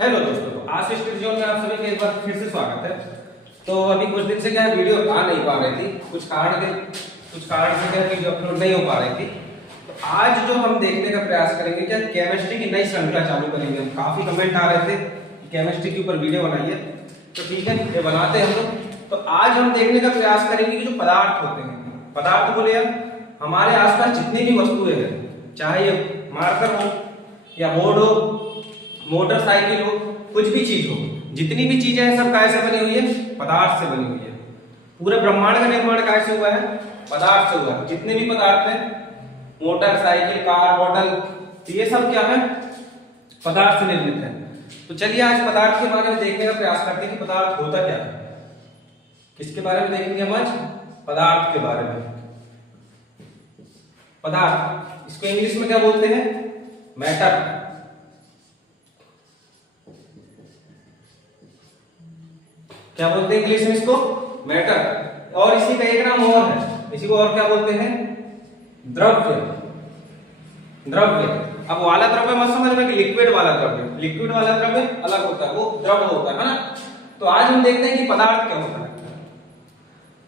Hello दोस्तों, तो आज के वीडियो में आप सभी का एक बार फिर से स्वागत है। तो अभी कुछ दिन से क्या वीडियो आ नहीं पा रही थी, कुछ कारण से क्या वीडियो अपलोड नहीं हो पा रही थी। तो आज जो हम देखने का प्रयास करेंगे, क्या केमिस्ट्री की नई श्रृंखला चालू करेंगे। हम काफी कमेंट आ रहे थे केमिस्ट्री के ऊपर वीडियो बनाइए, तो ठीक है ये बनाते हैं हम लोग। तो आज हम देखने का प्रयास करेंगे कि जो पदार्थ होते हैं, पदार्थ बोले हमारे आसपास जितनी भी वस्तुएं हैं, चाहे ये मार्कर हो या बोर्ड हो, मोटरसाइकिल हो, कुछ भी चीज हो, जितनी भी चीजें हैं सब कैसे बनी हुई है? पदार्थ से बनी हुई है। पूरे ब्रह्मांड का निर्माण कैसे हुआ है? पदार्थ से हुआ है। जितने भी पदार्थ हैं, मोटरसाइकिल, कार, बॉटल, तो ये सब क्या है? पदार्थ से निर्मित है। तो चलिए आज पदार्थ के बारे में देखने का प्रयास करते हैं कि पदार्थ होता क्या है। किसके बारे में देखेंगे हम आज? पदार्थ के बारे में। पदार्थ, इसको इंग्लिश में क्या बोलते हैं? मैटर। क्या बोलते हैं इंग्लिश में इसको? मैटर। और इसी का एक नाम और है, इसी को और क्या बोलते हैं? द्रव्य। द्रव्य। अब वाला द्रव्य मत समझ में कि लिक्विड वाला द्रव्य, लिक्विड वाला द्रव्य अलग होता है, वो द्रव होता है ना। तो आज हम देखते हैं कि पदार्थ क्या होता है।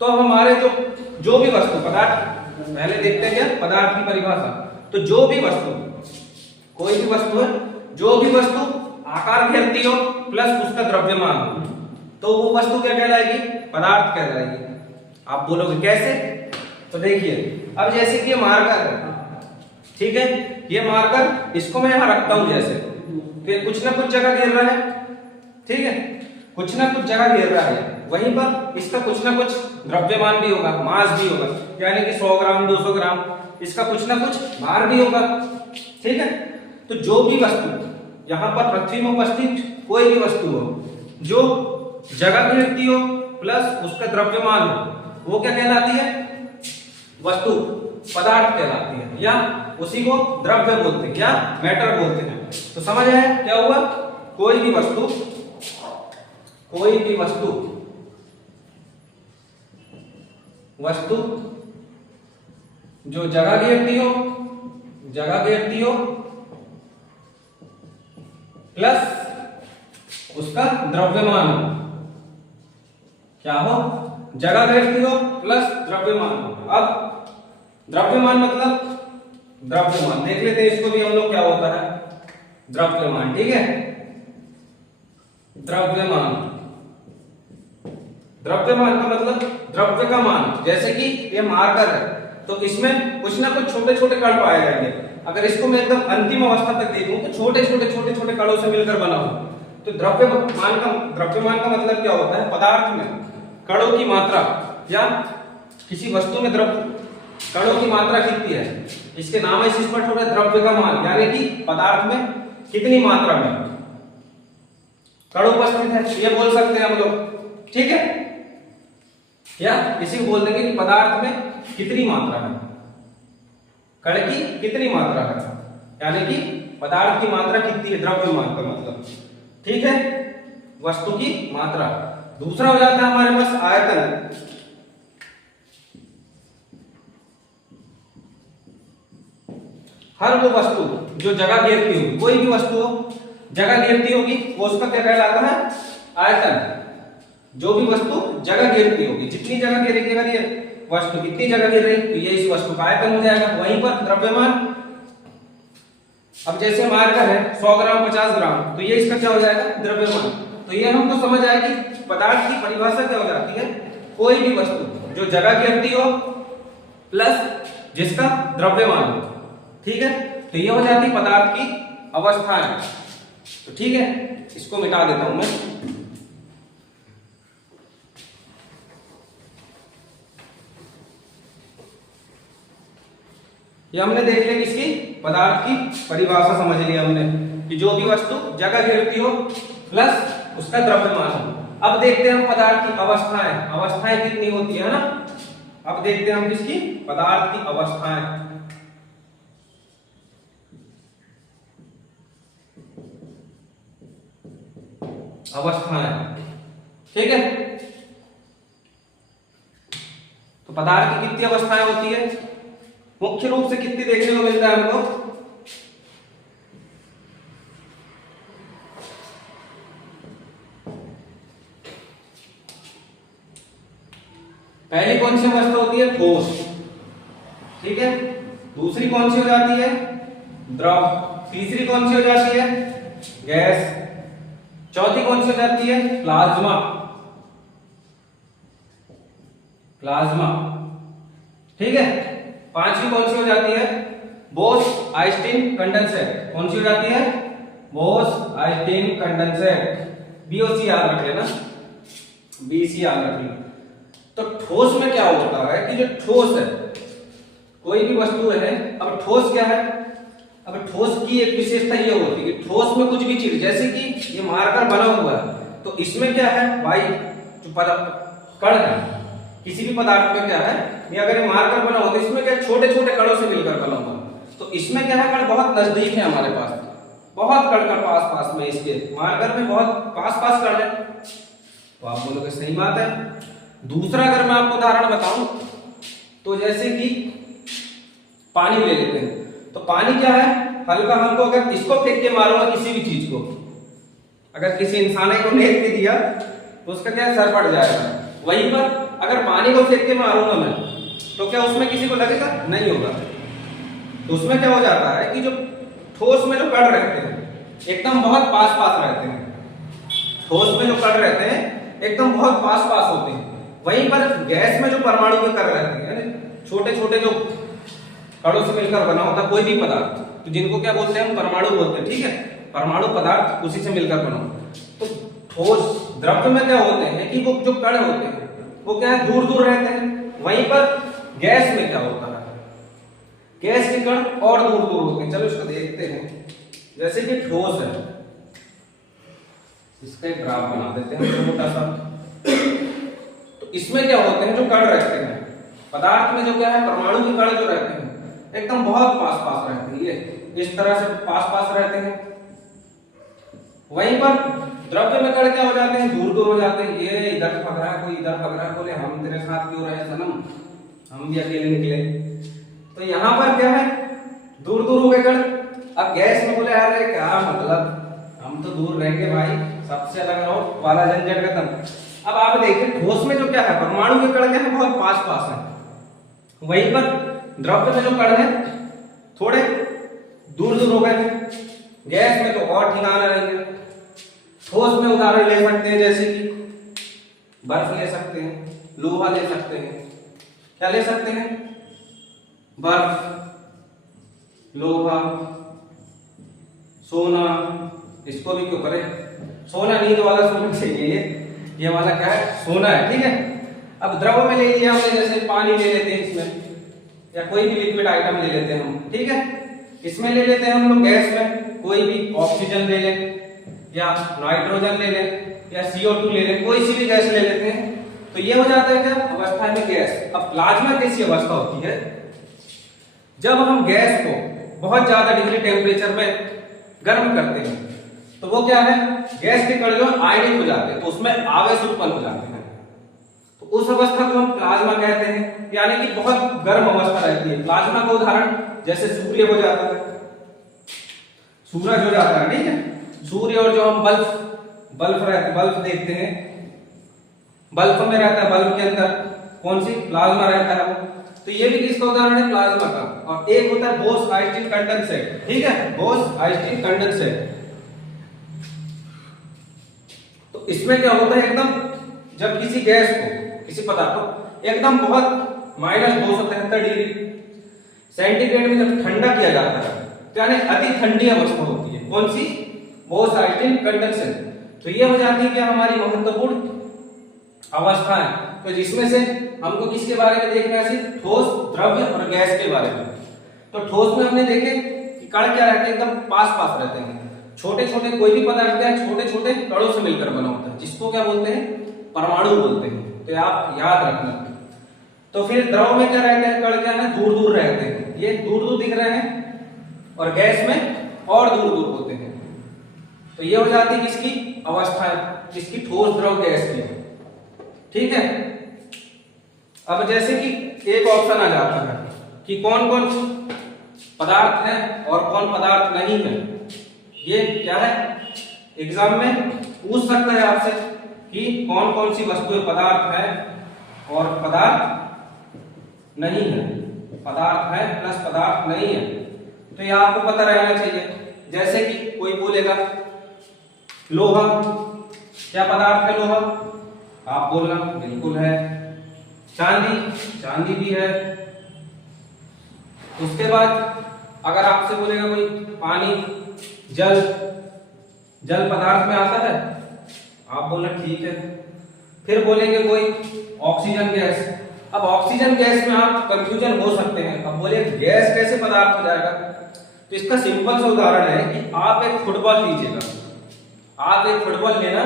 तो हमारे जो भी वस्तु, पदार्थ पहले देखते हैं क्या पदार्थ की परिभाषा। तो जो भी वस्तु, कोई भी वस्तु है, जो भी वस्तु आकार घेरती हो प्लस उसका द्रव्यमान हो, तो वो वस्तु क्या कहलाएगी? पदार्थ कहलाएगी। आप बोलोगे कैसे? तो देखिए, अब जैसे कि ये मार्कर है, ठीक है, ये मार्कर, इसको मैं यहां रखता हूं जैसे, तो ये कुछ ना कुछ जगह घेर रहा है, ठीक है, कुछ ना कुछ जगह घेर रहा है। वहीं पर इसका कुछ ना कुछ द्रव्यमान भी होगा, मास भी होगा, यानी कि 100 ग्राम 200 ग्राम, इसका कुछ ना कुछ भार भी होगा, ठीक है। तो जो भी वस्तु यहां पर पृथ्वी में उपस्थित कोई भी वस्तु हो, जो जगह घेरती हो प्लस उसका द्रव्यमान हो, वो क्या कहलाती है? वस्तु, पदार्थ कहलाती है, या उसी को द्रव्य बोलते हैं या मैटर बोलते हैं। तो समझ आया क्या हुआ? कोई भी वस्तु, कोई भी वस्तु, वस्तु जो जगह घेरती हो, जगह घेरती हो प्लस उसका द्रव्यमान हो, क्या हो? जगह घेरती हो प्लस द्रव्यमान हो। अब द्रव्यमान मतलब द्रव्यमान देख लेते हैं, इसको भी हम लोग क्या होता है? द्रव्यमान, ठीक है। द्रव्यमान, द्रव्यमान का मतलब द्रव्य का मान। जैसे कि ये मार्कर है, तो इसमें कुछ ना कुछ छोटे छोटे कण पाए जाएंगे। अगर इसको मैं एकदम अंतिम अवस्था तक देखूं तो छोटे छोटे कणों से मिलकर बना हो। तो द्रव्यमान का मतलब क्या होता है? पदार्थ में कणों की मात्रा, या किसी वस्तु में कणों की मात्रा कितनी है, इसके नाम है इसमें थोड़ा द्रव्य का मान, यानी कि पदार्थ में कितनी मात्रा में कण उपस्थित है, ये बोल सकते हैं हम लोग, ठीक है। या इसी को बोल देंगे कि पदार्थ में कितनी मात्रा है, कण की कितनी मात्रा है, यानी कि पदार्थ की मात्रा कितनी है, द्रव्यमान का मतलब, ठीक है, वस्तु की मात्रा। दूसरा हो जाता है हमारे पास आयतन। हर वो वस्तु जो जगह घेरती होगी, कोई भी वस्तु हो जगह घेरती होगी, वो उसका क्या कहलाता है? आयतन। जो भी वस्तु जगह घेरती होगी, जितनी जगह घेरेगी, अगर ये वस्तु कितनी जगह घेर रही, तो ये इस वस्तु का आयतन हो जाएगा। वहीं पर द्रव्यमान, अब जैसे मार्कर है 100 ग्राम 50 ग्राम, तो ये इसका क्या हो जाएगा? द्रव्यमान। तो ये हमको समझ आया कि पदार्थ की परिभाषा क्या हो जाती है? कोई भी वस्तु जो जगह घेरती हो प्लस जिसका द्रव्यमान हो, ठीक है। तो ये हो जाती है पदार्थ की अवस्थाएं। तो ठीक है, इसको मिटा देता हूं मैं। ये हमने देख लिया किसकी? पदार्थ की परिभाषा समझ लिया हमने कि जो भी वस्तु जगह घेरती हो प्लस उसका द्रव्यमान हो। अब देखते हैं हम पदार्थ की अवस्थाएं। अवस्थाएं कितनी होती है ना? अब देखते हैं हम किसकी? पदार्थ की अवस्थाएं। अवस्थाएं, ठीक है। तो पदार्थ की कितनी अवस्थाएं होती है? मुख्य रूप से कितनी देखने को मिलता है हमको? पहली कौन सी अवस्था होती है? ठोस। ठीक है, दूसरी कौन सी हो जाती है? द्रव। तीसरी कौन सी हो जाती है? गैस। चौथी कौन सी हो जाती है? प्लाज्मा। प्लाज्मा। ठीक है, पांचवी कौन सी हो जाती है? Bose-Einstein condensate. कौन सी हो जाती है? Bose-Einstein condensate. बीओसी याद रख लेना, बीसी याद रख लेना। तो ठोस में क्या होता है कि जो ठोस है, कोई भी वस्तु है, अब ठोस क्या है? अब ठोस की एक विशेषता ये होती है कि ठोस में कुछ भी चीज, जैसे कि ये मार्कर बना हुआ है, तो इसमें क्या है भाई, जो कण है किसी भी पदार्थ में क्या है, ये अगर ये मार्कर बना हो तो इसमें क्या छोटे छोटे कणों से मिलकर बना हुआ, तो इसमें क्या है, कण बहुत नजदीक है हमारे पास, बहुत कण का पास में, इसके मार्कर में बहुत पास कण है। तो आप बोलोगे सही बात है। दूसरा अगर मैं आपको उदाहरण बताऊं तो जैसे कि पानी ले लेते हैं, तो पानी क्या है, हल्का हमको अगर इसको फेंक के मारूंगा किसी भी चीज को, अगर किसी इंसान को फेंक के दिया तो उसका क्या सर फट जाएगा। वहीं पर अगर पानी को फेंक के मारूंगा मैं, तो क्या उसमें किसी को लगेगा? नहीं होगा। तो उसमें क्या हो जाता है कि जो ठोस में जो कण रहते हैं एकदम बहुत पास रहते हैं, ठोस में जो कण रहते हैं एकदम बहुत पास होते हैं। वहीं पर गैस में जो परमाणु के कण रहते हैं, छोटे छोटे जो कणों से मिलकर बना होता कोई भी पदार्थ, तो जिनको क्या बोलते हैं हम? परमाणु बोलते हैं। ठीक है, परमाणु पदार्थ उसी से मिलकर बना। तो ठोस द्रव्य में क्या होते हैं कि वो जो कण होते हैं वो क्या है, दूर दूर रहते हैं। वहीं पर गैस में क्या होता है, गैस के कण और दूर दूर होते हैं। चलो इसको देखते हैं। जैसे कि ठोस है, इसका एक ग्राफ बना देते हैं छोटा सा। तो इसमें क्या होते हैं, जो कण रहते हैं पदार्थ में, जो क्या है, परमाणु के कण जो रहते हैं एकदम बहुत पास रहते हैं, ये इस तरह से पास रहते हैं। वहीं पर द्रव्य में कण क्या हो जाते हैं, दूर हो जाते हैं। ये इधर भाग रहा है, कोई इधर भाग रहा है, बोले हम तेरे साथ क्यों रहे सनम, हम भी अकेले निकले। तो यहाँ पर क्या है, दूर हो गए कण। अब गैस में बोले यार क्या मतलब, हम तो दूर रहेंगे भाई, सबसे अलग रहो, वाला झंझट खत्म। अब आप देखिए ठोस में जो क्या है, परमाणु के कण क्या है, बहुत पास है। वहीं पर द्रव्य में जो कण है थोड़े दूर हो गए। गैस में तो और ठिकाना रहेंगे। ठोस में उदाहरण ले सकते हैं, जैसे कि बर्फ ले सकते हैं, लोहा ले सकते हैं। क्या ले सकते हैं? बर्फ, लोहा, सोना। इसको भी क्यों करें, सोना नींद वाला सोना चाहिए, ये वाला क्या है, सोना है। ठीक है, अब द्रव में ले लिया हमने, जैसे पानी ले लेते हैं इसमें, या कोई भी लिक्विड आइटम ले लेते हैं हम। ठीक है, इसमें ले लेते हैं हम लोग गैस में, कोई भी ऑक्सीजन ले लें या नाइट्रोजन ले लें या CO2 ले लें, कोई सी भी गैस ले लेते हैं। तो ये हो जाता है क्या, अवस्था में गैस। अब प्लाज्मा कैसी अवस्था होती है, जब हम गैस को बहुत ज्यादा डिग्री टेम्परेचर में गर्म करते हैं तो वो क्या है, गैस के कण जो आयनिक हो जाते हैं, तो उसमें आवेश उत्पन्न हो जाते हैं। तो उस अवस्था को हम प्लाज्मा कहते हैं, यानी कि बहुत गर्म अवस्था रहती है। प्लाज्मा का उदाहरण जैसे सूर्य हो जाता है, सूरज हो जाता है। ठीक है, सूर्य और जो हम बल्ब देखते हैं, बल्ब में रहता है, बल्ब के अंदर कौन सी, प्लाज्मा रहता है वो। तो ये भी किसका उदाहरण है, प्लाज्मा का। और एक होता है बोस-आइंस्टीन कंडेंसेट। ठीक है, बोस-आइंस्टीन कंडेंसेट। तो इसमें क्या होता है, एकदम जब किसी गैस को, किसी पदार्थ को एकदम बहुत -273 डिग्री सेंटीग्रेड में जब ठंडा किया जाता है, यानी अति ठंडी अवस्था होती है, कौन सी, बोस-आइंस्टीन कंडेंसेट। तो ये हो जाती है कि हमारी महत्वपूर्ण अवस्था है। तो जिसमें से हमको किसके बारे में देखना है, सिर्फ ठोस, द्रव्य और गैस के बारे में। तो ठोस में हमने देखे कि कण क्या रहते हैं, एकदम पास रहते हैं। छोटे छोटे कोई भी पदार्थ क्या है, छोटे छोटे कणों से मिलकर बना होता है, जिसको क्या बोलते हैं, परमाणु बोलते हैं। तो आप याद रखना। तो फिर द्रव में क्या रहते हैं, कण क्या है, दूर रहते हैं, ये दूर दिख रहे हैं, और गैस में और दूर होते हैं। तो ये हो जाती है किसकी अवस्था, किसकी, ठोस, द्रव, गैस की। ठीक है, अब जैसे कि एक ऑप्शन आ जाता है कि कौन कौन पदार्थ है और कौन पदार्थ नहीं है। ये क्या है, एग्जाम में पूछ सकता है आपसे कि कौन कौन सी वस्तुएं पदार्थ है और पदार्थ नहीं है, पदार्थ है प्लस पदार्थ नहीं है। तो यह आपको पता रहना चाहिए। जैसे कि कोई बोलेगा लोहा, क्या पदार्थ है लोहा? आप बोलना बिल्कुल है। चांदी, चांदी भी है। उसके बाद अगर आपसे बोलेगा कोई पानी, जल, जल पदार्थ में आता है, आप बोलना ठीक है। फिर बोलेंगे कोई ऑक्सीजन गैस। अब ऑक्सीजन गैस में आप कंफ्यूजन हो सकते हैं। अब बोले गैस कैसे पदार्थ हो जाएगा? तो इसका सिंपल सा उदाहरण है कि आप एक फुटबॉल लीजिएगा, आप एक फुटबॉल लेना,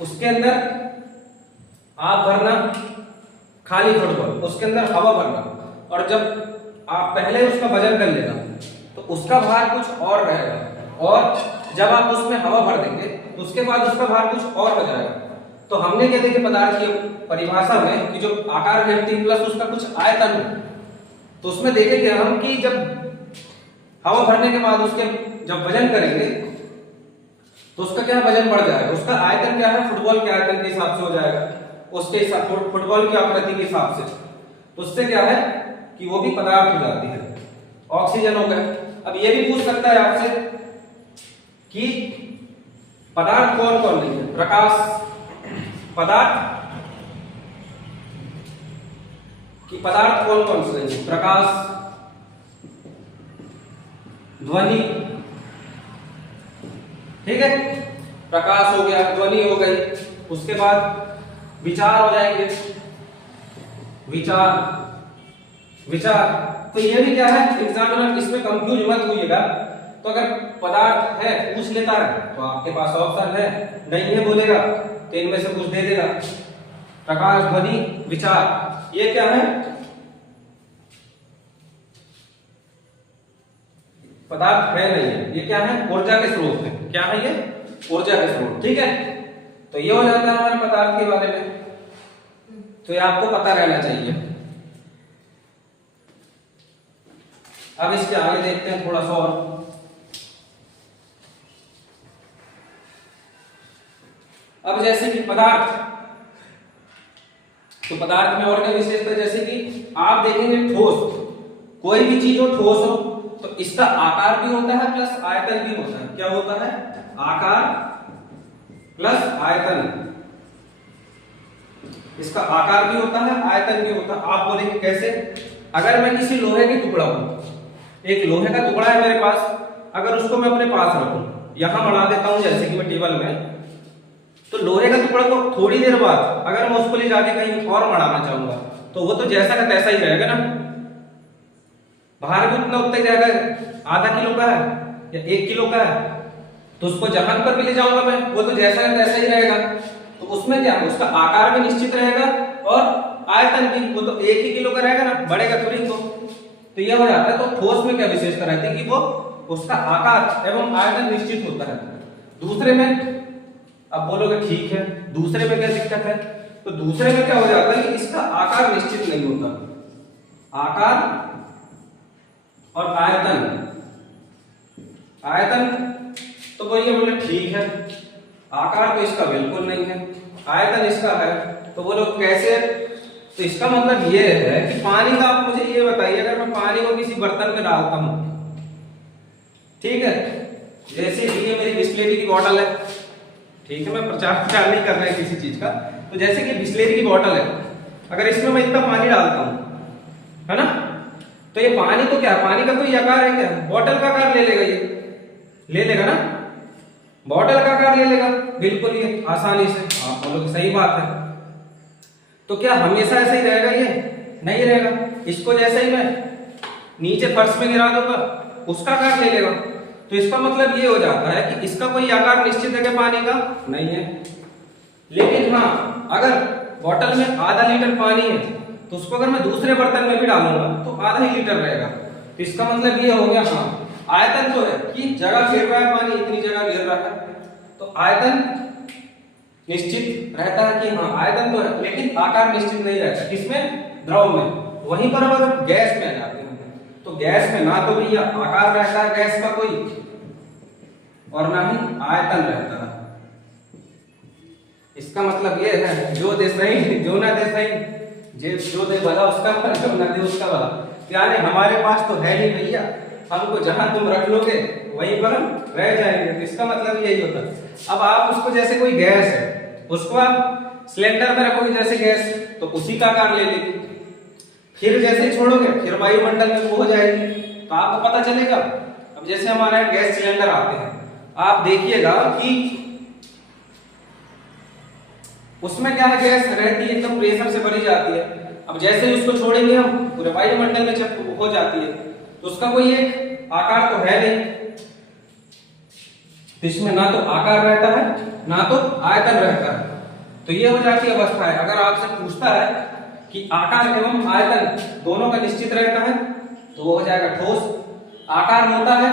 उसके अंदर आप भरना खाली फुटबॉल, उसके अंदर हवा भरना, और जब आप पहले उसका वजन कर लेना तो उसका भार कुछ और रहेगा, और जब आप उसमें हवा भर देंगे तो उसके बाद उसका भार कुछ और हो जाएगा। तो हमने क्या देखे पदार्थ की परिभाषा में कि जो आकार व्यक्ति प्लस उसका कुछ आयतन, तो उसमें देखेंगे हम कि जब हवा भरने के बाद उसके जब वजन करेंगे तो उसका क्या वजन बढ़ जाएगा, उसका आयतन क्या है फुटबॉल के आयतन के हिसाब से हो जाएगा, उसके हिसाब फुटबॉल की आकृति के हिसाब से। तो उससे क्या है कि वो भी पदार्थ हो जाती है। ऑक्सीजन हो गया। अब ये भी पूछ सकता है आपसे कि पदार्थ कौन कौन नहीं है? प्रकाश, पदार्थ कि पदार्थ कौन कौन से नहीं है? प्रकाश, ध्वनि, ठीक है, प्रकाश हो गया, ध्वनि हो गई। उसके बाद विचार हो जाएंगे, विचार, विचार। तो ये भी क्या है एग्जामिनर इसमें कंफ्यूज मत होइएगा। तो अगर पदार्थ है पूछ लेता है तो आपके पास ऑप्शन है, नहीं है बोलेगा तो इनमें से कुछ दे देगा। प्रकाश, ध्वनि, विचार, ये क्या है? पदार्थ है नहीं है, ये क्या है? ऊर्जा के स्रोत है। क्या है ये? ऊर्जा के स्रोत, ठीक है। तो ये हो जाता है हमारे पदार्थ के बारे में। तो ये आपको पता रहना चाहिए। अब इसके आगे देखते हैं थोड़ा सा और। अब जैसे कि पदार्थ, तो पदार्थ में और क्या विशेषता? जैसे कि आप देखेंगे ठोस, कोई भी चीज हो ठोस हो तो इसका आकार भी होता है प्लस आयतन भी होता है। क्या होता है? आकार प्लस आयतन। इसका आकार भी होता है, आयतन भी होता है। आप बोलेंगे कैसे? अगर मैं किसी लोहे की टुकड़ा हूं, एक लोहे का टुकड़ा है मेरे पास, अगर उसको मैं अपने पास रखूं, यहां बढ़ा देता हूं जैसे कि मैं टेबल में, तो लोहे का टुकड़ा को थोड़ी देर बाद अगर मैं उसको ले जाके कहीं और बढ़ाना चाहूंगा तो वो तो जैसा का तैसा ही रहेगा ना। भार भी उतना ही रहेगा, आधा किलो का है या 1 किलो का है, तो उसको जहां पर भी ले जाऊंगा मैं वो तो जैसा का तैसा ही रहेगा। तो उसमें क्या है? उसका आकार भी निश्चित रहेगा और आयतन भी, वो तो 1 ही किलो का रहेगा ना, बढ़ेगा थोड़ी को। तो यह हो जाता है। तो ठोस में क्या विशेषता रहती है कि वो उसका आकार एवं आयतन निश्चित होता है। दूसरे में अब बोलोगे ठीक है, दूसरे में क्या दिक्कत है? तो दूसरे में क्या हो जाता है कि इसका आकार निश्चित नहीं होता। आकार और आयतन, आयतन तो वो ये बोले ठीक है, आकार तो इसका बिल्कुल नहीं है, आयतन इसका है। तो बोलो कैसे? तो इसका मतलब ये है कि पानी का, आप मुझे ये बताइए, अगर मैं पानी को किसी बर्तन में डालता हूं, ठीक है, जैसे ये मेरी बिस्लेरी की बोतल है, ठीक है, मैं प्रचार नहीं कर रहा है किसी चीज का। तो जैसे कि बिस्लेरी की बोतल है, अगर इसमें मैं इतना पानी डालता हूं, है ना, तो ये पानी तो क्या, पानी का कोई आकार है क्या? बोतल का आकार ले लेगा, ये ले लेगा ना, बोतल का आकार ले लेगा बिल्कुल ये आसानी से। आप बोलोगे सही बात है। तो क्या हमेशा ऐसा ही रहेगा? ये नहीं रहेगा। इसको जैसे ही मैं नीचे फर्श में गिरा दूंगा उसका आकार ले लेगा। तो इसका मतलब ये हो जाता है कि इसका कोई आकार निश्चित है क्या? पानी का नहीं है। लेकिन हाँ, अगर बोतल में आधा लीटर पानी है तो उसको अगर मैं दूसरे बर्तन में भी डालूंगा तो आधा ही लीटर रहेगा। तो इसका मतलब ये हो गया, हाँ, आयतन तो है कि जगह घेर रहा है पानी, इतनी जगह घेर रहा है, तो आयतन निश्चित रहता है कि हाँ आयतन तो है, लेकिन आकार निश्चित नहीं रहता। किसमें? द्रव में। वहीं पर अगर गैस में आ जाते हैं तो गैस में ना तो भैया आकार रहता है गैस का कोई, और ना ही आयतन रहता है। इसका मतलब ये है जो देसाई जो ना देसाई जे जो दे भला उसका भला, जो ना दे उसका भला। यानी हमारे पास तो है नहीं भैया, हमको जहां तुम रख लोगे वहीं पर हम रह जाएंगे। तो इसका मतलब यही होता है। अब आप उसको जैसे कोई गैस है, उसको आप सिलेंडर में रखोगे जैसे गैस, तो उसी का आकार ले लेगी। फिर जैसे छोड़ोगे फिर वायुमंडल में वो हो जाएगी, तो आपको पता चलेगा। अब जैसे हमारे गैस सिलेंडर आते हैं, आप देखिएगा कि उसमें क्या है, गैस रहती है एकदम प्रेशर से भरी जाती है। अब जैसे ही उसको छोड़ेंगे हम, पूरे वायुमंडल में जब हो जाती है, तो उसका कोई एक आकार तो है नहीं, तो इसमें ना तो आकार रहता है ना तो आयतन रहता है। तो ये हो जाती है अवस्था है। अगर आपसे पूछता है कि आकार एवं आयतन दोनों का निश्चित रहता है, तो वो हो जाएगा ठोस। आकार होता है,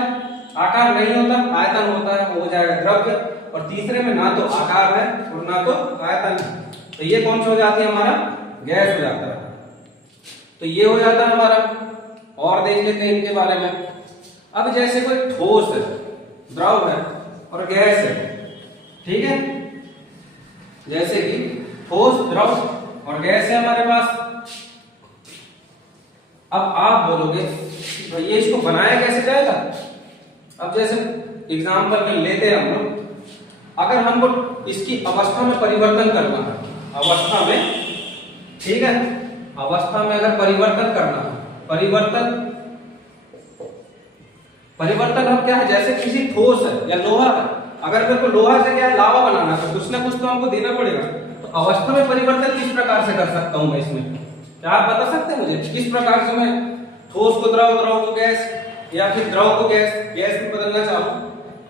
आकार नहीं होता, आयतन होता है, वो हो जाएगा द्रव्य। और तीसरे में ना तो आकार है और ना तो आयतन है, तो ये कौन सा हो जाती है, हमारा गैस हो जाता है। तो ये हो जाता है हमारा। और देख लेते हैं इनके बारे में। अब जैसे कोई ठोस है, द्रव है और गैस है, ठीक है, जैसे कि ठोस, द्रव और गैस है हमारे पास। अब आप बोलोगे भैया इसको बनाया कैसे जाएगा। अब जैसे एग्जाम्पल में लेते हैं हम लोग, अगर हमको इसकी अवस्था में परिवर्तन करना है, अवस्था में, ठीक है, अवस्था में अगर परिवर्तन करना है, परिवर्तन हम क्या है, जैसे किसी ठोस है या लोहा है, अगर मेरे को लोहा से क्या है लावा बनाना है, तो कुछ ना कुछ तो हमको देना पड़ेगा। तो अवस्था में परिवर्तन किस प्रकार से कर सकता हूं मैं इसमें, क्या आप बता सकते हैं मुझे किस प्रकार से मैं ठोस को द्रव, द्रव को गैस, या फिर द्रव को गैस, गैस में बदलना चाहूं,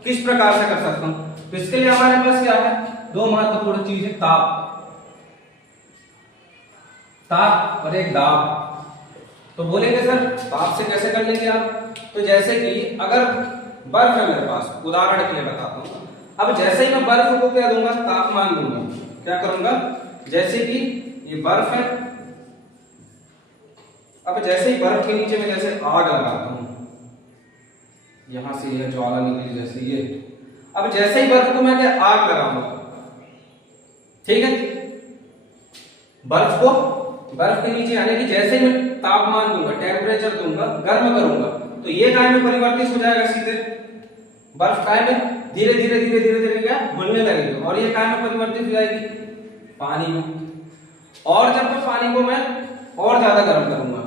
किस प्रकार से कर सकता हूं। तो इसके लिए हमारे पास क्या है, दो महत्वपूर्ण चीज है, ताप और एक दाब। तो बोलेंगे सर ताप से कैसे कर लेंगे आप। तो जैसे कि अगर बर्फ है मेरे पास, उदाहरण के लिए बताता हूं। अब जैसे ही मैं बर्फ को क्या दूंगा, तापमान दूंगा, क्या करूंगा, जैसे कि ये बर्फ है, अब जैसे ही बर्फ के नीचे में जैसे आग लगाता हूं, यहां से यह ज्वाला निकली जैसे ये, अब जैसे ही बर्फ को मैं क्या आग लगाऊंगा, ठीक है, बर्फ के नीचे आने की जैसे ही मैं तापमान दूंगा, टेम्परेचर दूंगा, गर्म करूंगा, तो ये काय में परिवर्तित हो जाएगा सीधे। बर्फ काय में धीरे धीरे धीरे धीरे धीरे क्या घुलने लगेगी, और ये काय में परिवर्तित हो जाएगी, पानी में। और जब मैं पानी को मैं और ज्यादा गर्म करूंगा,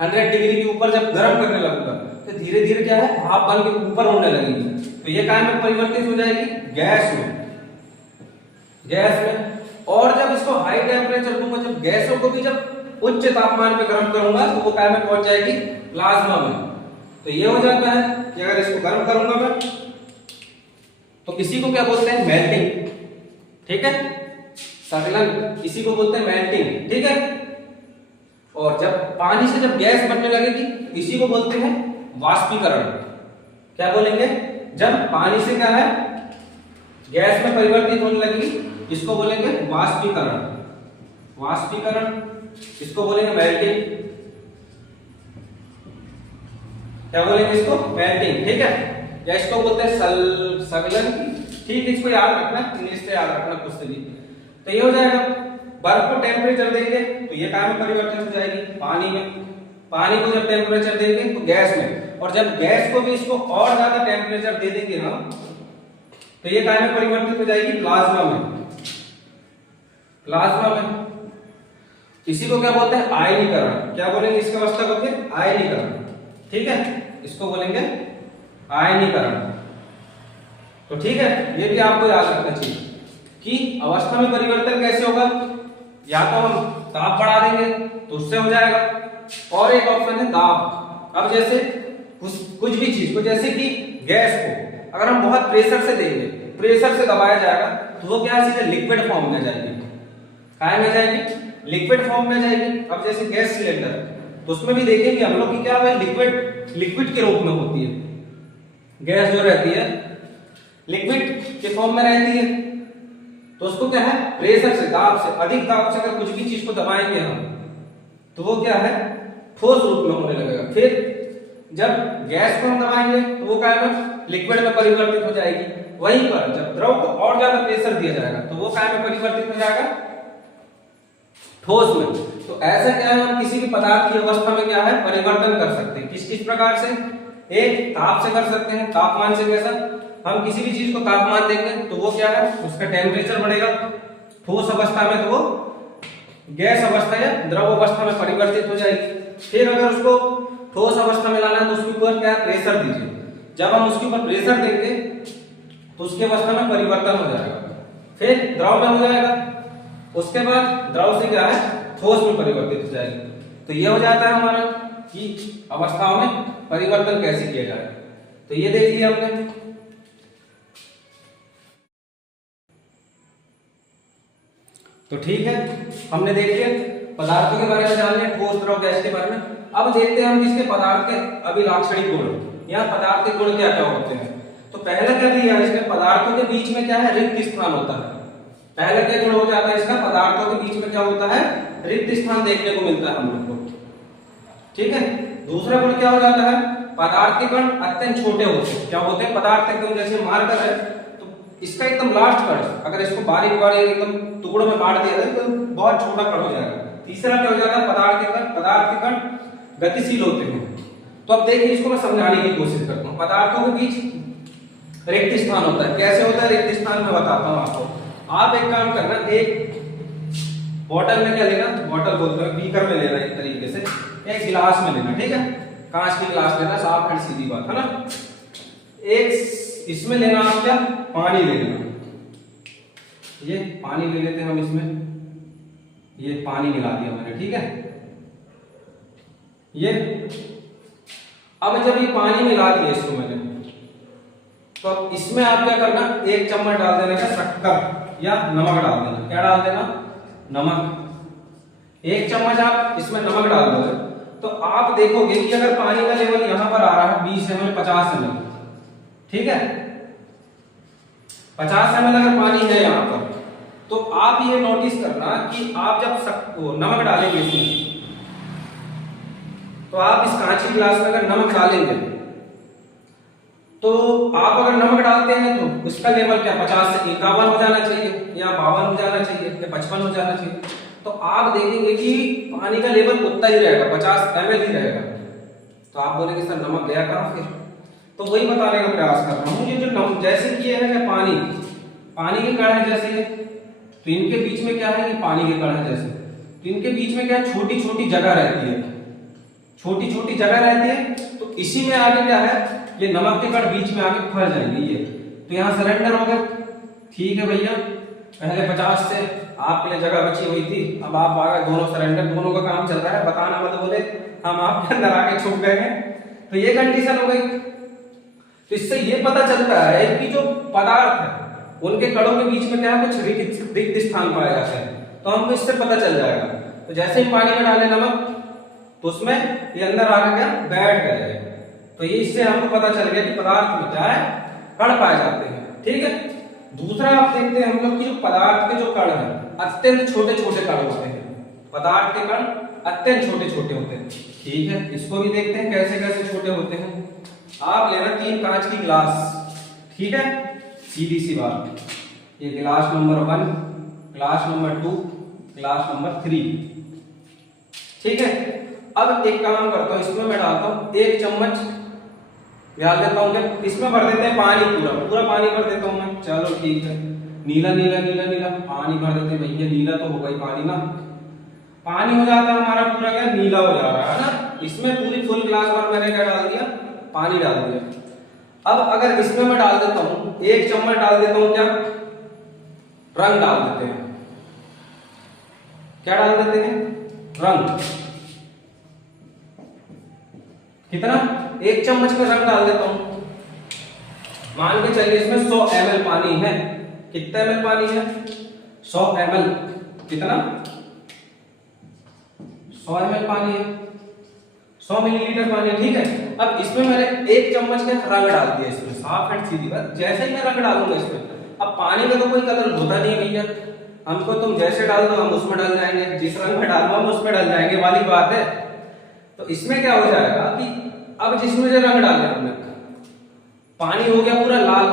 100 डिग्री के ऊपर जब गर्म करने लगूंगा, तो धीरे धीरे क्या है, भाप बन के ऊपर उड़ने लगेगी, तो ये काय में परिवर्तित हो जाएगी, गैस में। और जब इसको हाई टेम्परेचर दूंगा, जब गैसों को भी जब उच्च तापमान पे गर्म करूंगा, तो वो काय में पहुंच जाएगी, प्लाज्मा में। तो ये हो जाता है कि अगर इसको गर्म करूंगा मैं, तो इसी को क्या बोलते हैं, मेल्टिंग, ठीक है, संघनन, इसी को बोलते हैं मेल्टिंग, ठीक है। और जब पानी से जब गैस बनने लगेगी, इसी को बोलते हैं वाष्पीकरण। क्या बोलेंगे, जब पानी से क्या है गैस में परिवर्तित होने लगेगी, इसको बोलेंगे वाष्पीकरण, इसको बोलेंगे मेल्टिंग, क्या बोलेंगे इसको, मेल्टिंग, ठीक है, या इसको बोलते हैं संघनन, ठीक है, इसको याद रखना, इंग्लिश से याद रखना कुछ से भी। तो ये हो जाएगा, बर्फ को टेम्परेचर देंगे तो ये काय में परिवर्तित हो जाएगी, पानी में। पानी को जब टेम्परेचर देंगे तो गैस में, और जब गैस को भी इसको और ज्यादा टेम्परेचर दे देंगे हम, तो ये काय में परिवर्तित हो जाएगी, प्लाज्मा में। इसी को क्या बोलते हैं, आयनीकरण। क्या बोलेंगे इसकी अवस्था को, फिर आयनीकरण, ठीक है, इसको बोलेंगे आयनीकरण। तो ठीक है, ये भी आपको याद रखना चाहिए कि अवस्था में परिवर्तन कैसे होगा, या तो हम ताप बढ़ा देंगे तो उससे हो जाएगा, और एक ऑप्शन है दाब। अब जैसे कुछ भी चीज को, जैसे कि गैस को अगर हम बहुत प्रेशर से देंगे, प्रेशर से दबाया जाएगा, तो वो क्या है, सीधे लिक्विड फॉर्म में जाएगी, काय में जाएगी, लिक्विड फॉर्म में जाएगी। अब जैसे गैस सिलेंडर, तो उसमें भी देखेंगे हम लोग कि क्या है, लिक्विड के रूप में होती है गैस, जो रहती है लिक्विड के फॉर्म में रहती है। तो उसको क्या है, प्रेशर से, दाब से, अधिक दाब से अगर कुछ भी चीज को दबाएंगे हम, तो वो क्या है, ठोस रूप में होने लगेगा। फिर जब गैस को हम दबाएंगे तो वो क्या है, लिक्विड में परिवर्तित हो जाएगी। वहीं पर जब द्रव को और ज्यादा प्रेशर दिया जाएगा, तो वो क्या में परिवर्तित हो जाएगा, ठोस में। तो ऐसा क्या है, हम किसी भी पदार्थ की अवस्था में क्या है परिवर्तन कर सकते हैं। किस किस प्रकार से? एक ताप से कर सकते हैं, तापमान से। कैसा? हम किसी भी चीज को तापमान देंगे तो वो क्या है, उसका टेम्परेचर बढ़ेगा। ठोस अवस्था में तो वो गैस अवस्था या द्रव अवस्था में परिवर्तित हो जाएगी। फिर अगर उसको ठोस अवस्था में लाना है तो उसके ऊपर क्या प्रेशर दीजिए। जब हम उसके ऊपर प्रेशर देंगे तो उसकी अवस्था में परिवर्तन हो जाएगा, फिर द्रव में हो जाएगा, उसके बाद द्रव से क्या है ठोस में परिवर्तित हो जाएगी। तो ये हो जाता है हमारा कि अवस्थाओं में परिवर्तन कैसे किया जाए। तो ये देख लिया हमने। तो ठीक है, हमने देख लिया पदार्थों के बारे में, जान लिया ठोस द्रव गैस के बारे में। अब देखते हैं हम इसके पदार्थ के अभिलाक्षणिक गुण, या पदार्थ के गुण क्या क्या होते हैं। तो पहला क्या दिया है इसमें, पदार्थों के बीच में क्या है रिक्त स्थान होता है। पहला क्या गुण हो जाता है इसका, पदार्थों के बीच में क्या होता है रिक्त स्थान देखने को मिलता है हम लोग को। ठीक है, दूसरा गुण क्या हो जाता है, पदार्थ के कण अत्यंत छोटे होते हैं। क्या होते हैं, पदार्थ एकदम जैसे मार्कर है तो इसका एकदम लास्ट कण, अगर इसको बारीक बारीक एकदम टुकड़ों में बांट दिया जाए तो बहुत छोटा कण हो जाएगा। तीसरा क्या हो जाता है, पदार्थ के कण गतिशील होते हैं। तो अब देखिए इसको मैं समझाने की कोशिश करता हूँ। पदार्थों के बीच रिक्त स्थान होता है। कैसे होता है रिक्त स्थान, मैं बताता हूँ आपको। आप एक काम करना, एक बॉटल में क्या लेना, बॉटल बोलते हैं बीकर में लेना, एक तरीके से एक गिलास में लेना। ठीक है, कांच की गिलास लेना, साफ एंड सीधी बात है ना। एक इसमें लेना आप क्या, पानी ले लेना। ये पानी ले लेते हैं हम इसमें, ये पानी मिला दिया मैंने। ठीक है, ये अब जब ये पानी मिला दिया इसको मैंने, तो अब इसमें आप क्या करना, एक चम्मच डाल देना का शक्कर या नमक डाल देना। क्या डाल देना, नमक। एक चम्मच आप इसमें नमक डाल दोगे तो आप देखोगे कि अगर पानी का लेवल यहां पर आ रहा है 20 ml 50 ml, ठीक है 50 ml अगर पानी है यहां पर, तो आप ये नोटिस करना कि आप जब नमक डालेंगे इसमें, तो आप इस कांच के गिलास में अगर नमक डालेंगे तो आप अगर नमक डालते हैं तो उसका लेवल क्या 50 से 51 हो जाना चाहिए, या 52 हो जाना चाहिए, या 55 हो जाना चाहिए। तो आप देखेंगे कि पानी का लेवल उतना ही रहेगा, 50 ml ही रहेगा। तो आप बोलेंगे सर नमक गया कहां फिर? तो वही बताने का प्रयास कर रहा हूं। ये जो जैसे कि ये है पानी के कण है जैसे, तो इनके बीच में क्या है, ये पानी के कण है जैसे, तो इनके बीच में क्या है छोटी छोटी जगह रहती है, छोटी छोटी जगह रहती है। तो इसी में आगे क्या है, ये नमक के कण बीच में आके फंस जाएंगे ये। तो यहाँ सरेंडर हो गया। ठीक है भैया, पहले 50 से आपके लिए जगह बची हुई थी, अब आप आ गए, दोनों सरेंडर, दोनों का काम चल रहा है, बताना मत बोले हम आपके अंदर आके छुप गए हैं। तो ये कंडीशन हो गई। तो इससे ये पता चलता है कि जो पदार्थ है उनके कणों के बीच में क्या है, कुछ रिक्त स्थान पाया जाता है। तो हमको इससे पता चल जाएगा। तो जैसे ही पानी में डाले नमक, तो उसमें ये अंदर आके क्या बैठ गए। तो ये इससे हमको पता चल गया कि पदार्थ में क्या है, कण पाए जाते हैं। ठीक है, दूसरा आप देखते हैं हम लोग कि जो पदार्थ के जो कण हैं अत्यंत छोटे छोटे कण होते हैं। पदार्थ के कण अत्यंत छोटे छोटे होते हैं। ठीक है, इसको भी देखते हैं कैसे कैसे छोटे होते हैं। आप लेना 3 कांच की गिलास, ठीक है, सीधी सी बात, ये गिलास नंबर 1, गिलास नंबर 2, गिलास नंबर 3। ठीक है, अब एक काम करता हूं, इसमें मैं डालता हूं 1 चम्मच, डाल देता हूं, इसमें भर देते हैं पानी, पूरा पानी भर देता हूं मैं। चलो ठीक है, नीला नीला नीला नीला पानी भर देते हैं भैया, नीला तो होगा ही पानी ना, पानी हो जाता है हमारा पूरा क्या नीला हो जा रहा है ना। इसमें पूरी फुल ग्लास भर मैंने क्या डाल दिया, पानी डाल दिया। अब अगर इसमें मैं डाल देता हूं 1 चम्मच डाल देता हूं क्या, रंग डाल देते हैं। क्या डाल देते हैं, रंग। कितना, 1 चम्मच में रंग डाल देता हूं। मान के चलिए इसमें 100 ml पानी है। कितना ml पानी है, 100 ml। कितना, 100 ml पानी है, 100 मिलीलीटर पानी है। ठीक है, अब इसमें मैंने 1 चम्मच का रंग डाल दिया इसमें, साफ एंड सीधी बात। जैसे ही मैं रंग डालूंगा इसमें, अब पानी में तो कोई कलर होता नहीं है भैया, हमको तुम जैसे डाल दो हम उसमें डाल जाएंगे, जिस रंग में डालो हम उसमें डाल जाएंगे वाली बात है। तो इसमें क्या हो जाएगा कि अब जिसमें जो रंग डाला हमने, पानी हो गया पूरा लाल।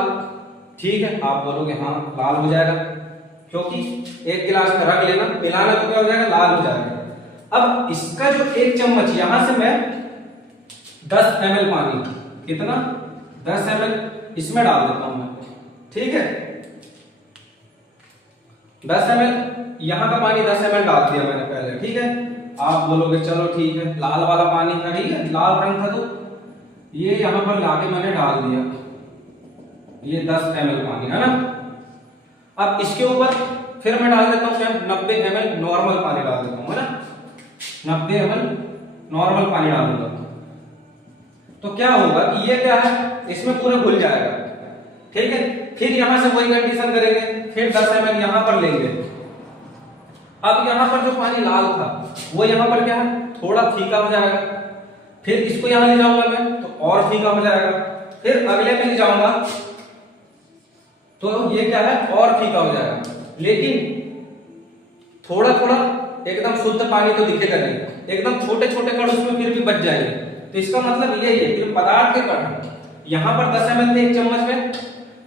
ठीक है, आप बोलोगे हाँ लाल हो जाएगा, क्योंकि 1 गिलास में रंग लेना, मिलाना तो क्या हो जाएगा, लाल हो जाएगा। अब इसका जो 1 चम्मच, यहां से मैं 10 ml पानी, कितना 10 ml इसमें डाल देता हूं मैं, ठीक है। 10 ml यहां का पानी 10 ml डाल दिया मैंने पहले, ठीक है। आप बोलोगे चलो ठीक है, लाल वाला पानी था, ठीक है, लाल रंग था, तो ये यहां पर लाके मैंने डाल दिया, ये 10 ml पानी है ना। अब इसके ऊपर फिर मैं डाल देता हूं क्या, 90 ml नॉर्मल पानी डाल देता हूं, है ना, 90 ml नॉर्मल पानी डाल दूंगा। तो क्या होगा कि ये क्या है, इसमें पूरा घुल जाएगा, ठीक है। फिर यहां से वही कंडीशन करेंगे, फिर 10 ml यहां पर लेंगे। अब यहां पर जो पानी लाल था वो यहां पर क्या है, थोड़ा फीका हो जाएगा। फिर इसको यहां ले जाऊंगा मैं तो और फीका हो जाएगा। फिर अगले में ले जाऊंगा तो ये क्या है, और फीका हो जाएगा। लेकिन थोड़ा थोड़ा एकदम शुद्ध पानी तो दिखेगा नहीं, एकदम छोटे छोटे कण उसमें फिर भी बच जाएंगे। तो इसका मतलब यही है कि पदार्थ के कण यहां पर 10 ml थे 1 चम्मच में,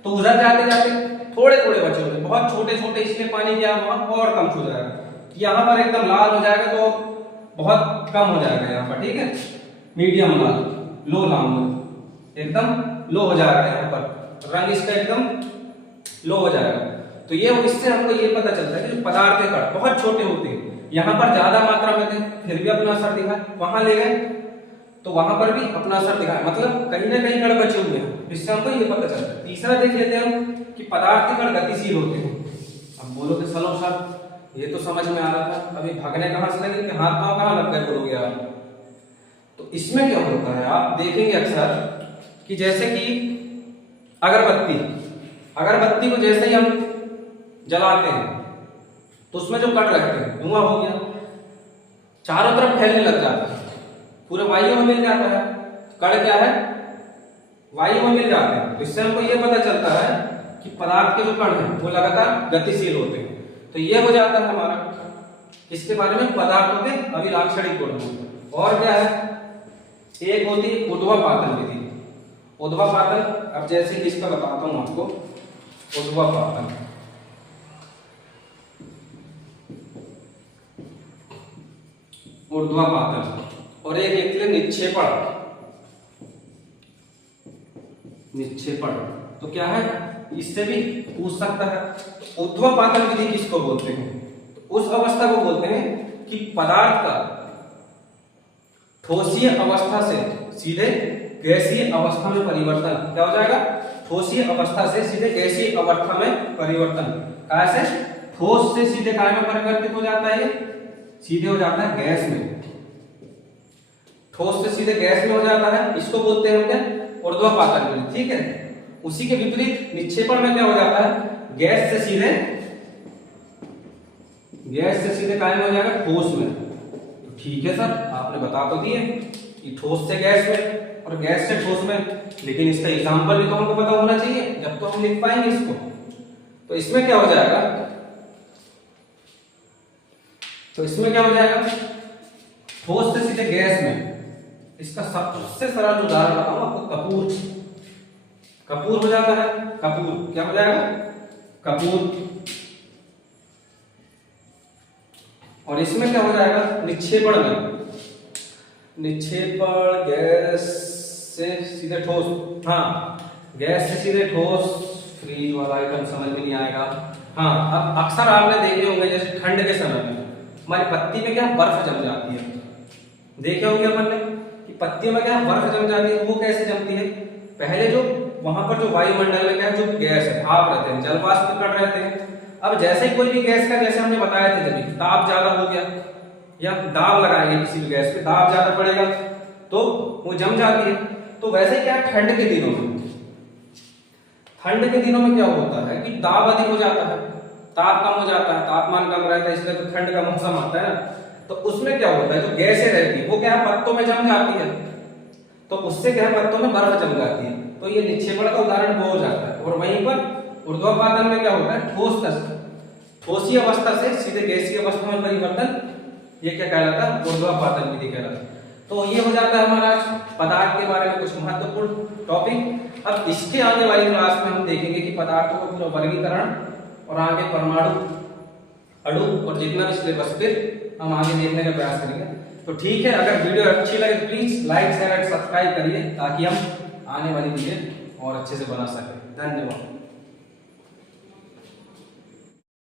तो उधर जाते जाते थोड़े थोड़े बचे होंगे, बहुत छोटे छोटे, इसलिए पानी क्या वहां और कम हो जाएगा। यहां पर एकदम लाल हो जाएगा तो बहुत कम हो जाएगा यहां पर, ठीक है, मीडियम लाल, लो लाल, एकदम लो हो जाएगा यहां पर, रंग इसका एकदम लो हो जाएगा। तो ये इससे हमको ये पता चलता है कि जो पदार्थ के कण बहुत छोटे होते हैं, यहां पर ज्यादा मात्रा में थे फिर भी अपना असर दिखा, वहां ले गए तो वहां पर भी अपना असर दिखाया, मतलब कहीं ना कहीं कण बचे हुए हैं, इससे हमको ये पता चलता है। तीसरा देख लेते हैं हम कि पदार्थ के कण गतिशील होते हैं। अब बोलोगे चलो सर ये तो समझ में आ रहा था, अभी भागने कहां से लगे, हाथ पांव कहां लग गए बोलोगे आप। तो इसमें क्या होता है, आप देखेंगे अक्सर कि जैसे कि अगरबत्ती को जैसे ही हम जलाते हैं तो उसमें जो कण रहते हैं, धुआं हो गया, चारों तरफ फैलने लग जाता है, पूरे वायु में मिल जाता है। कण क्या है, वायु में मिल जाते हैं। तो इससे हमको ये पता चलता है कि पदार्थ के जो कण हैं वो लगातार गतिशील होते हैं। तो ये हो जाता है हमारा इसके बारे में पदार्थों के अभिलाक्षणिक गुण। और क्या है, एक होती है ऊर्ध्वपातन विधि। ऊर्ध्वपातन, अब जैसे कि इसका बताता हूं आपको, ऊर्ध्वपातन, ऊर्ध्वपातन, और एक लिख ले निक्षेपण। निक्षेपण तो क्या है, इससे भी पूछ सकता है। ऊर्ध्वपातन विधि किसको बोलते हैं, तो उस अवस्था को बोलते हैं कि पदार्थ का ठोसीय अवस्था से सीधे गैसीय अवस्था में परिवर्तन। क्या हो जाएगा, ठोसीय अवस्था से सीधे गैसीय अवस्था में परिवर्तन। कैसे, ठोस से सीधे काय में परिवर्तित हो जाता है, सीधे हो जाता है गैस में, ठोस से सीधे गैस में हो जाता है, इसको बोलते हैं क्या, ऊर्ध्वपातन विधि, ठीक है। उसी के विपरीत निक्षेपण में क्या हो जाता है, गैस से सीधे काय में हो जाएगा, ठोस में। तो ठीक है सर, आपने बता तो दिए कि ठोस से गैस में और गैस से ठोस में, लेकिन इसका एग्जांपल भी तो हमको पता होना चाहिए, जब तो हम लिख पाएंगे इसको। तो इसमें क्या हो जाएगा, ठोस से सीधे गैस में, इसका सबसे सरल उदाहरण बताऊं आपको, कपूर हो जाता है। कपूर क्या हो जाएगा, कपूर। और इसमें क्या हो जाएगा, निक्षेपण में, निक्षेपण गैस से सीधे ठोस, हाँ गैस से सीधे ठोस, फ्रीज वाला आइटम समझ में नहीं आएगा। हाँ, अब अक्सर आपने देखे होंगे जैसे ठंड के समय में हमारी पत्ती में क्या बर्फ जम जाती है, देखे होंगे अपन ने कि पत्तियों में क्या बर्फ जम जाती है। वो कैसे जमती है, पहले जो वहां पर जो वायुमंडल में क्या जो गैस है, भाप रहते हैं, जलवाष्प में कण रहते हैं। अब जैसे कोई भी गैस का, जैसे हमने बताया था, जब दाब ज्यादा हो गया या दाब लगाएंगे किसी भी गैस पे, दाब ज्यादा पड़ेगा तो वो जम जाती है। तो वैसे क्या ठंड के दिनों में क्या होता है कि दाब अधिक हो जाता है, ताप कम हो जाता है, तापमान कम रहता है, इसलिए तो ठंड का मौसम आता है ना। तो उसमें क्या होता है, जो गैसें रहती है वो क्या है पत्तों में जम जाती है, तो उससे क्या है पत्तों में बर्फ जम जाती है। तो ये निक्षेपण का उदाहरण वो हो जाता है। और वहीं पर ऊर्ध्वपातन में क्या होता है, ठोसीय अवस्था से सीधे गैसीय अवस्था में परिवर्तन, ये क्या कहलाता है, ऊर्ध्वपातन विधि कहलाता है। तो ये हो जाता है हमारा पदार्थ के बारे में कुछ महत्वपूर्ण टॉपिक। अब इसके आगे वाली क्लास में हम देखेंगे कि पदार्थों का पूरा वर्गीकरण और आगे परमाणु हडूप और जितना भी सिलेबस फिर हम आगे देखने का प्रयास करेंगे। तो ठीक है, अगर वीडियो अच्छी लगे तो please like share and subscribe करिए ताकि हम आने वाली वीडियो और अच्छे से बना सकें। धन्यवाद।